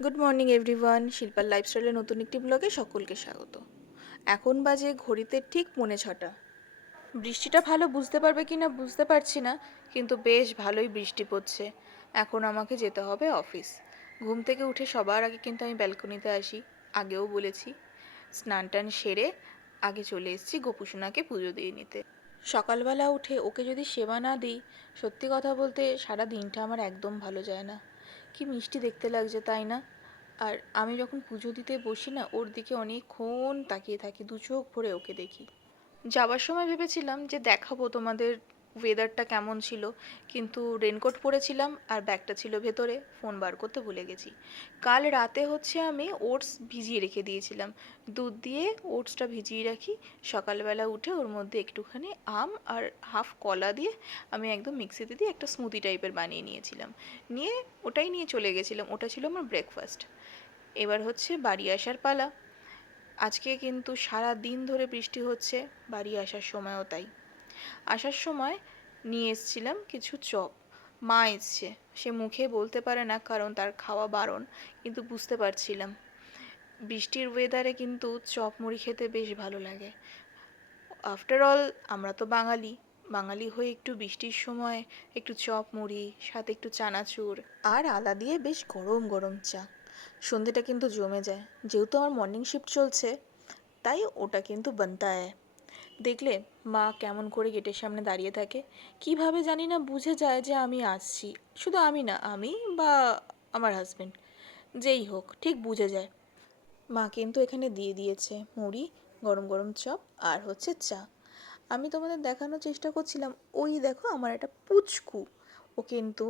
Good morning everyone, শিল্পার লাইফস্টাইলের নতুন একটি ব্লগে সকলকে স্বাগত। এখন বাজে ঘড়িতে ঠিক 6:45। বৃষ্টিটা ভালো বুঝতে পারবে কি না বুঝতে পারছি না, কিন্তু বেশ ভালোই বৃষ্টি পড়ছে। এখন আমাকে যেতে হবে অফিস। ঘুম থেকে উঠে সবার আগে কিন্তু আমি ব্যালকনিতে আসি, আগেও বলেছি। স্নান টান সেরে আগে চলে এসেছি গোপুসোনাকে পুজো দিয়ে নিতে। সকালবেলা উঠে ওকে যদি সেবা না দিই, সত্যি কথা বলতে সারা দিনটা আমার একদম ভালো যায় না। কি মিষ্টি দেখতে লাগছে তাই না? আর আমি যখন পুজো দিতে বসি না, ওর দিকে অনেকক্ষণ তাকিয়ে থাকি, দু চোখ ভরে ওকে দেখি। যাওয়ার সময় ভেবেছিলাম যে দেখাবো তোমাদের ওয়েদারটা কেমন ছিল, কিন্তু রেনকোট পরেছিলাম আর ব্যাগটা ছিল ভেতরে, ফোন বার করতে ভুলে গেছি। কাল রাতে আমি ওটস ভিজিয়ে রেখে দিয়েছিলাম। দুধ দিয়ে ওটসটা ভিজিয়ে রাখি, সকালবেলা উঠে ওর মধ্যে একটুখানি আম আর হাফ কলা দিয়ে আমি একদম মিক্সিতে দিয়ে একটা স্মুদি টাইপের বানিয়ে নিয়েছিলাম। নিয়ে ওটাই নিয়ে চলে গেছিলাম, ওটা ছিল আমার ব্রেকফাস্ট। এবার বাড়ি আসার পালা। আজকে কিন্তু সারা দিন ধরে বৃষ্টি হচ্ছে, বাড়ি আসার সময়ও তাই। আসার সময় নিয়ে এসছিলাম কিছু চপ। মা এসছে, সে মুখে বলতে পারে না কারণ তার খাওয়া বারণ, কিন্তু বুঝতে পারছিলাম। বৃষ্টির ওয়েদারে কিন্তু চপ মুড়ি খেতে বেশ ভালো লাগে। আফটার অল আমরা তো বাঙালি, বাঙালি হয়ে একটু বৃষ্টির সময় একটু চপ মুড়ি, সাথে একটু চানাচুর আর আদা দিয়ে বেশ গরম গরম চা, সন্ধেটা কিন্তু জমে যায়। যেহেতু আমার মর্নিং শিফট চলছে, তাই ওটা কিন্তু বানতা হয়। দেখলে মা কেমন করে গেটের সামনে দাঁড়িয়ে থাকে, কিভাবে জানি না বুঝে যায় যে আমি আসছি। শুধু আমি না, আমি বা আমার হাজবেন্ড, যেই হোক ঠিক বুঝে যায়। মা কিন্তু এখানে দিয়ে দিয়েছে মুড়ি, গরম গরম চপ আর চা। আমি তোমাদের দেখানোর চেষ্টা করছিলাম, ওই দেখো আমার একটা পুচকু, ও কিন্তু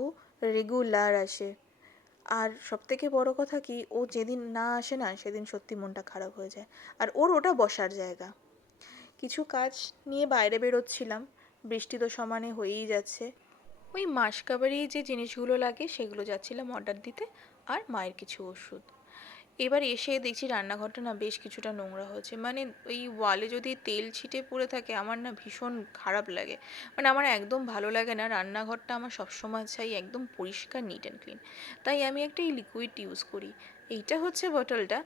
রেগুলার আসে। আর সবথেকে বড় কথা কি, ও যেদিন না আসে না সেদিন সত্যি মনটা খারাপ হয়ে যায়। আর ওর ওটা বসার জায়গা। কিছু কাজ নিয়ে বাইরে বেরোচ্ছিলাম, বৃষ্টি তো সমানে হয়েই যাচ্ছে। ওই মাসকাবারি যে জিনিসগুলো লাগে সেগুলো যাচ্ছিলাম অর্ডার দিতে, আর মায়ের কিছু ওষুধ। এবার এসে দেখছি রান্নাঘরটা না বেশ কিছুটা নোংরা হয়েছে, মানে ওই ওয়ালে যদি তেল ছিটে পড়ে থাকে আমার না ভীষণ খারাপ লাগে। মানে আমার একদম ভালো লাগে না, রান্নাঘরটা আমার সবসময় চাই একদম পরিষ্কার, নিট অ্যান্ড ক্লিন। তাই আমি একটা এই লিকুইড ইউজ করি। এইটা বোতলটা।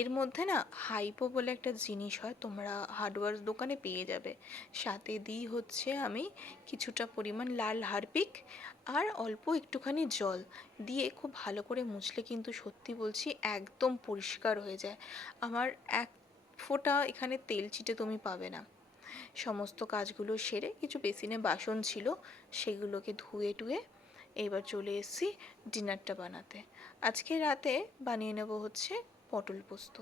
এর মধ্যে না হাইপো বলে একটা জিনিস হয়, তোমরা হার্ডওয়্যার দোকানে পেয়ে যাবে। সাথে দিই আমি কিছুটা পরিমাণ লাল হারপিক আর অল্প একটুখানি জল দিয়ে খুব ভালো করে মুছলে কিন্তু সত্যি বলছি একদম পরিষ্কার হয়ে যায়। আমার এক ফোঁটা এখানে তেল চিটে তুমি পাবে না। সমস্ত কাজগুলো সেরে কিছু বেসিনে বাসন ছিল, সেগুলোকে ধুয়ে টুয়ে এইবার চলে এসেছি ডিনারটা বানাতে। আজকে রাতে বানিয়ে নেব পটল পোস্ত।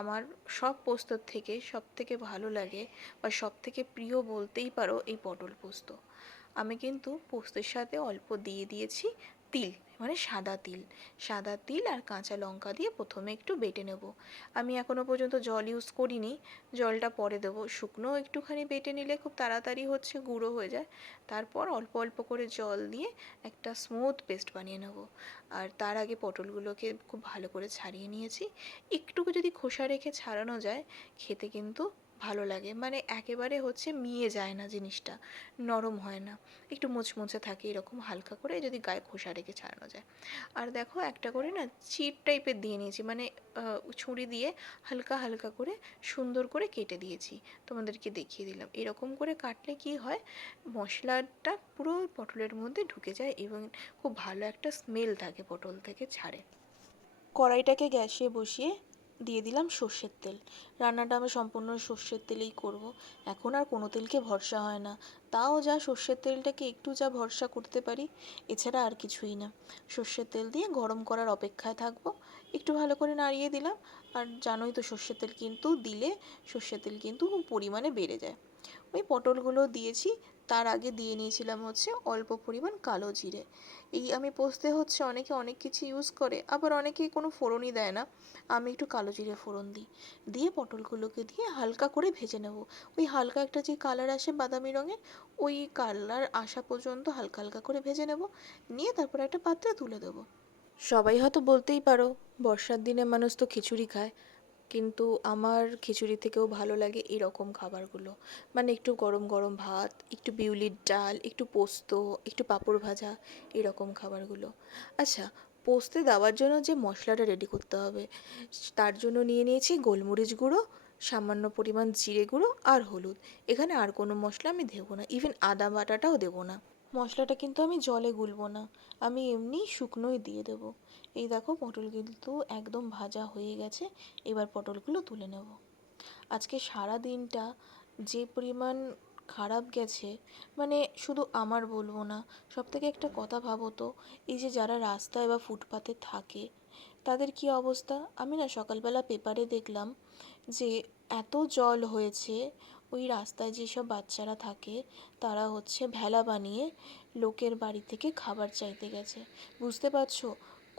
আমার সব পোস্তর থেকে সব থেকে ভালো লাগে বা সব থেকে প্রিয় বলতেই পারো এই পটল পোস্ত। আমি কিন্তু পোস্তের সাথে অল্প দিয়ে দিয়েছি তিল, মানে সাদা তিল। সাদা তিল আর কাঁচা লঙ্কা দিয়ে প্রথমে একটু বেটে নেব। আমি এখনও পর্যন্ত জল ইউজ করিনি, জলটা পরে দেবো। শুকনো একটুখানি বেটে নিলে খুব তাড়াতাড়ি গুঁড়ো হয়ে যায়। তারপর অল্প অল্প করে জল দিয়ে একটা স্মুথ পেস্ট বানিয়ে নেব। আর তার আগে পটলগুলোকে খুব ভালো করে ছাড়িয়ে নিয়েছি। একটুকু যদি খোসা রেখে ছাড়ানো যায়, খেতে কিন্তু ভালো লাগে, মানে একেবারে মিয়ে যায় না জিনিসটা, নরম হয় না, একটু মুচমুচে থাকে এরকম হালকা করে যদি গায়ে খোসা রেখে ছাড়ানো যায়। আর দেখো একটা করে না চিট টাইপের দিয়ে নিয়েছি, মানে ছুরি দিয়ে হালকা হালকা করে সুন্দর করে কেটে দিয়েছি। তোমাদেরকে দেখিয়ে দিলাম এরকম করে কাটলে কি হয়, মশলাটা পুরো পটলের মধ্যে ঢুকে যায় এবং খুব ভালো একটা স্মেল থাকে পটল থেকে ছাড়ে। কড়াইটাকে গ্যাসে বসিয়ে দিয়ে দিলাম সর্ষের তেল। রান্নাটা আমি সম্পূর্ণ সর্ষের তেলেই করব। এখন আর কোনো তেলকে ভরসা হয় না, তাও যা সর্ষের তেলটাকে একটু যা ভরসা করতে পারি, এছাড়া আর কিছুই না। সর্ষের তেল দিয়ে গরম করার অপেক্ষায় থাকবো। একটু ভালো করে নাড়িয়ে দিলাম। আর জানোই তো সর্ষের তেল কিন্তু দিলে সর্ষের তেল কিন্তু পরিমাণে বেড়ে যায়। ওই পটলগুলো দিয়েছি। তার আগে দিয়ে নিয়েছিলাম অল্প পরিমাণ কালো জিরে। এই আমি পোস্তে অনেকে অনেক কিছু ইউজ করে, আবার অনেকে কোনো ফোড়নই দেয় না। আমি একটু কালো জিরে ফোড়ন দিই। দিয়ে পটলগুলোকে দিয়ে হালকা করে ভেজে নেব। ওই হালকা একটা যে কালার আসে বাদামি রঙের, ওই কালার আসা পর্যন্ত হালকা হালকা করে ভেজে নেব। নিয়ে তারপর একটা পাত্রে তুলে দেবো। সবাই হয়তো বলতেই পারো বর্ষার দিনে মানুষ তো খিচুড়ি খায়, কিন্তু আমার খিচুড়ি থেকেও ভালো লাগে এরকম খাবারগুলো। মানে একটু গরম গরম ভাত, একটু বিউলির ডাল, একটু পোস্ত, একটু পাঁপড় ভাজা, এরকম খাবারগুলো। আচ্ছা, পোস্তে দেওয়ার জন্য যে মশলাটা রেডি করতে হবে, তার জন্য নিয়ে নিয়েছি গোলমরিচ গুঁড়ো, সামান্য পরিমাণ জিরে গুঁড়ো আর হলুদ। এখানে আর কোনো মশলা আমি দেবো না, ইভেন আদা বাটাটাও দেবো না। মশলাটা কিন্তু আমি জলে গুলবো না, আমি এমনি শুকনোই দিয়ে দেবো। এই দেখো পটল কিন্তু একদম ভাজা হয়ে গেছে। এবার পটলগুলো তুলে নেব। আজকে সারা দিনটা যে পরিমাণ খারাপ গেছে, মানে শুধু আমার বলবো না, সবথেকে একটা কথা ভাবো তো, এই যে যারা রাস্তায় বা ফুটপাতে থাকে তাদের কি অবস্থা। আমি না সকালবেলা পেপারে দেখলাম যে এত জল হয়েছে, ওই রাস্তায় যেসব বাচ্চারা থাকে তারা হচ্ছে ভেলা বানিয়ে লোকের বাড়ি থেকে খাবার চাইতে গেছে। বুঝতে পারছো,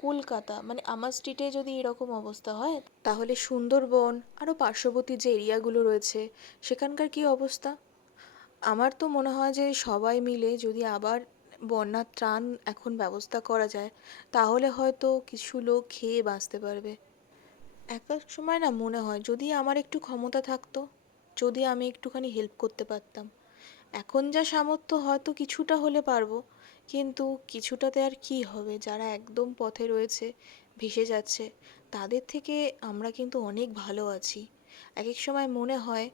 কলকাতা মানে আমার স্ট্রিটে যদি এরকম অবস্থা হয়, তাহলে সুন্দরবন আরও পার্শ্ববর্তী যে এরিয়াগুলো রয়েছে সেখানকার কি অবস্থা। আমার তো মনে হয় যে সবাই মিলে যদি আবার বন্যার ত্রাণ এখন ব্যবস্থা করা যায়, তাহলে হয়তো কিছু লোক খেয়ে বাঁচতে পারবে। এক এক সময় না মনে হয় যদি আমার একটু ক্ষমতা থাকতো, যদি আমি একটুখানি হেল্প করতে পারতাম। এখন যা সামর্থ্য হয়তো কিছুটা হলে পারবো, কিন্তু কিছুটাতে আর কি হবে, যারা একদম পথে রয়েছে, ভেসে যাচ্ছে, তাদের থেকে আমরা কিন্তু অনেক ভালো আছি। এক এক সময় মনে হয়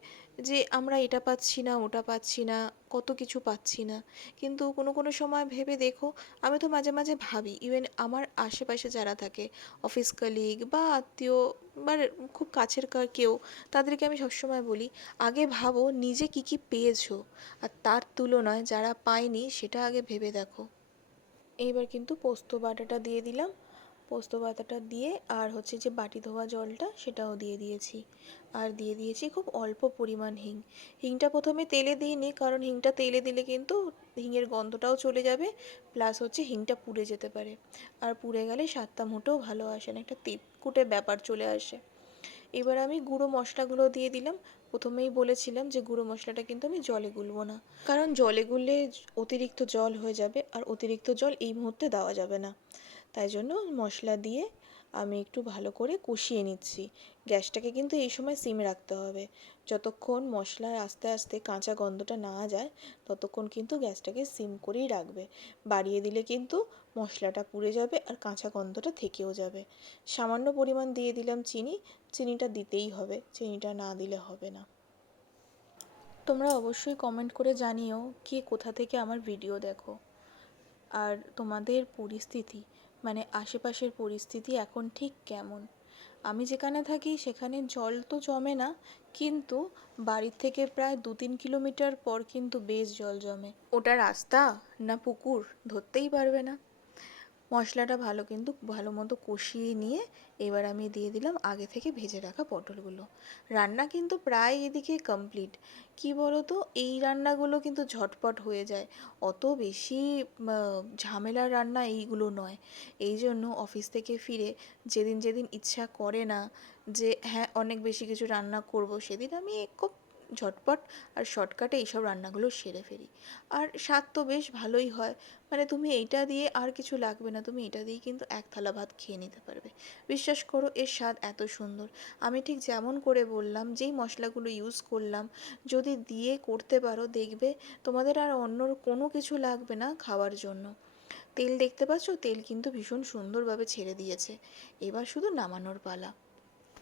যে আমরা এটা পাচ্ছি না, ওটা পাচ্ছি না, কত কিছু পাচ্ছি না। কিন্তু কোনো কোনো সময় ভেবে দেখো, আমি তো মাঝে মাঝে ভাবি, ইভেন আমার আশেপাশে যারা থাকে, অফিস কলিগ বা আত্মীয় বা খুব কাছের কেউ, তাদেরকে আমি সবসময় বলি, আগে ভাবো নিজে কী কী পেয়েছো, আর তার তুলনায় যারা পায়নি সেটা আগে ভেবে দেখো। এইবার কিন্তু পোস্ত বাটাটা দিয়ে দিলাম। পোস্ত বাটাটা দিয়ে আর হচ্ছে যে বাটি ধোয়া জলটা সেটাও দিয়ে দিয়েছি। আর দিয়ে দিয়েছি খুব অল্প পরিমাণ হিং। হিংটা প্রথমে তেলে দিইনি, কারণ হিংটা তেলে দিলে কিন্তু হিঙের গন্ধটাও চলে যাবে, প্লাস হচ্ছে হিংটা পুড়ে যেতে পারে। আর পুড়ে গেলে স্বাদটা মোটেও ভালো আসে না, একটা তিতকুটে ব্যাপার চলে আসে। এবার আমি গুঁড়ো মশলাগুলো দিয়ে দিলাম। প্রথমেই বলেছিলাম যে গুঁড়ো মশলাটা কিন্তু আমি জলে গুলবো না, কারণ জলে গুললে অতিরিক্ত জল হয়ে যাবে, আর অতিরিক্ত জল এই মুহূর্তে দেওয়া যাবে না। তাই জন্য মশলা দিয়ে আমি একটু ভালো করে কষিয়ে নিচ্ছি। গ্যাসটাকে কিন্তু এই সময় সিমে রাখতে হবে। যতক্ষণ মশলার আস্তে আস্তে কাঁচা গন্ধটা না যায়, ততক্ষণ কিন্তু গ্যাসটাকে সিম করেই রাখবে। বাড়িয়ে দিলে কিন্তু মশলাটা পুড়ে যাবে আর কাঁচা গন্ধটা থেকেও যাবে। সামান্য পরিমাণ দিয়ে দিলাম চিনি। চিনিটা দিতেই হবে, চিনিটা না দিলে হবে না। তোমরা অবশ্যই কমেন্ট করে জানিও কে কোথা থেকে আমার ভিডিও দেখো, আর তোমাদের পরিস্থিতি মানে আশেপাশের পরিস্থিতি এখন ঠিক কেমন। আমি যেখানে থাকি সেখানে জল তো জমে না, কিন্তু বাড়ির থেকে প্রায় 2-3 কিলোমিটার পর কিন্তু বেশ জল জমে। ওটা রাস্তা না পুকুর ধরতেই পারবে না। মশলাটা কিন্তু ভালো মতো কষিয়ে নিয়ে এবার আমি দিয়ে দিলাম আগে থেকে ভেজে রাখা পটলগুলো। রান্না কিন্তু প্রায় এদিকে কমপ্লিট। কি বলো তো, এই রান্নাগুলো কিন্তু ঝটপট হয়ে যায়, অত বেশি ঝামেলার রান্না এইগুলো নয়। এই জন্য অফিস থেকে ফিরে যেদিন যেদিন ইচ্ছা করে না যে হ্যাঁ অনেক বেশি কিছু রান্না করব, সেদিন আমি খুব ঝটপট আর শর্টকাটে এইসব রান্নাগুলো সেরে ফেলি। আর স্বাদ তো বেশ ভালোই হয়, মানে তুমি এইটা দিয়ে আর কিছু লাগবে না, তুমি এটা দিয়ে কিন্তু এক থালা ভাত খেয়ে নিতে পারবে। বিশ্বাস করো এর স্বাদ এত সুন্দর। আমি ঠিক যেমন করে বললাম, যেই মশলাগুলো ইউজ করলাম, যদি দিয়ে করতে পারো দেখবে তোমাদের আর অন্য কোনো কিছু লাগবে না খাওয়ার জন্য। তেল দেখতে পাচ্ছ, তেল কিন্তু ভীষণ সুন্দরভাবে ছেড়ে দিয়েছে। এবার শুধু নামানোর পালা।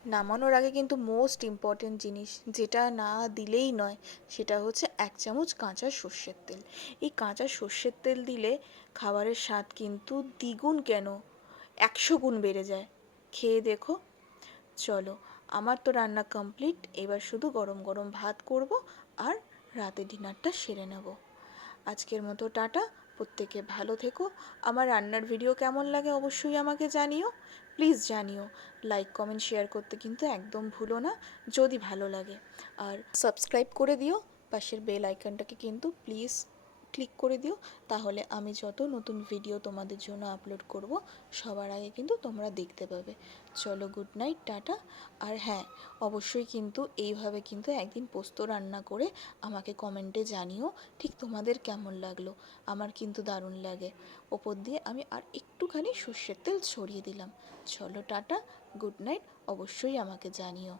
নামানোর আগে কিন্তু মোস্ট ইম্পর্ট্যান্ট জিনিস যেটা না দিলেই নয়, সেটা হচ্ছে 1 চামচ কাঁচা সর্ষের তেল। এই কাঁচা সর্ষের তেল দিলে খাবারের স্বাদ কিন্তু দ্বিগুণ কেন 100 গুণ বেড়ে যায়। খেয়ে দেখো। চলো, আমার তো রান্না কমপ্লিট, এবার শুধু গরম গরম ভাত করব আর রাতে ডিনারটা সেরে নেব। আজকের মতো টাটা। প্রত্যেকে ভালো থেকো। আমার রান্নার ভিডিও কেমন লাগে অবশ্যই আমাকে জানিও, প্লিজ জানিও। লাইক কমেন্ট শেয়ার করতে কিন্তু একদম ভুলো না যদি ভালো লাগে। আর সাবস্ক্রাইব করে দিও, পাশের বেল আইকনটাকে কিন্তু প্লিজ ক্লিক করে দিও, তাহলে আমি যত নতুন ভিডিও তোমাদের জন্য আপলোড করব সবার আগে কিন্তু তোমরা দেখতে পাবে। চলো, গুড নাইট, টাটা। আর হ্যাঁ, অবশ্যই কিন্তু এইভাবে কিন্তু একদিন পোস্ত রান্না করে আমাকে কমেন্টে জানিও ঠিক তোমাদের কেমন লাগলো। আমার কিন্তু দারুণ লাগে। ওপর দিয়ে আমি আর একটুখানি সর্ষের তেল ছড়িয়ে দিলাম। চলো টাটা, গুড নাইট, অবশ্যই আমাকে জানিও।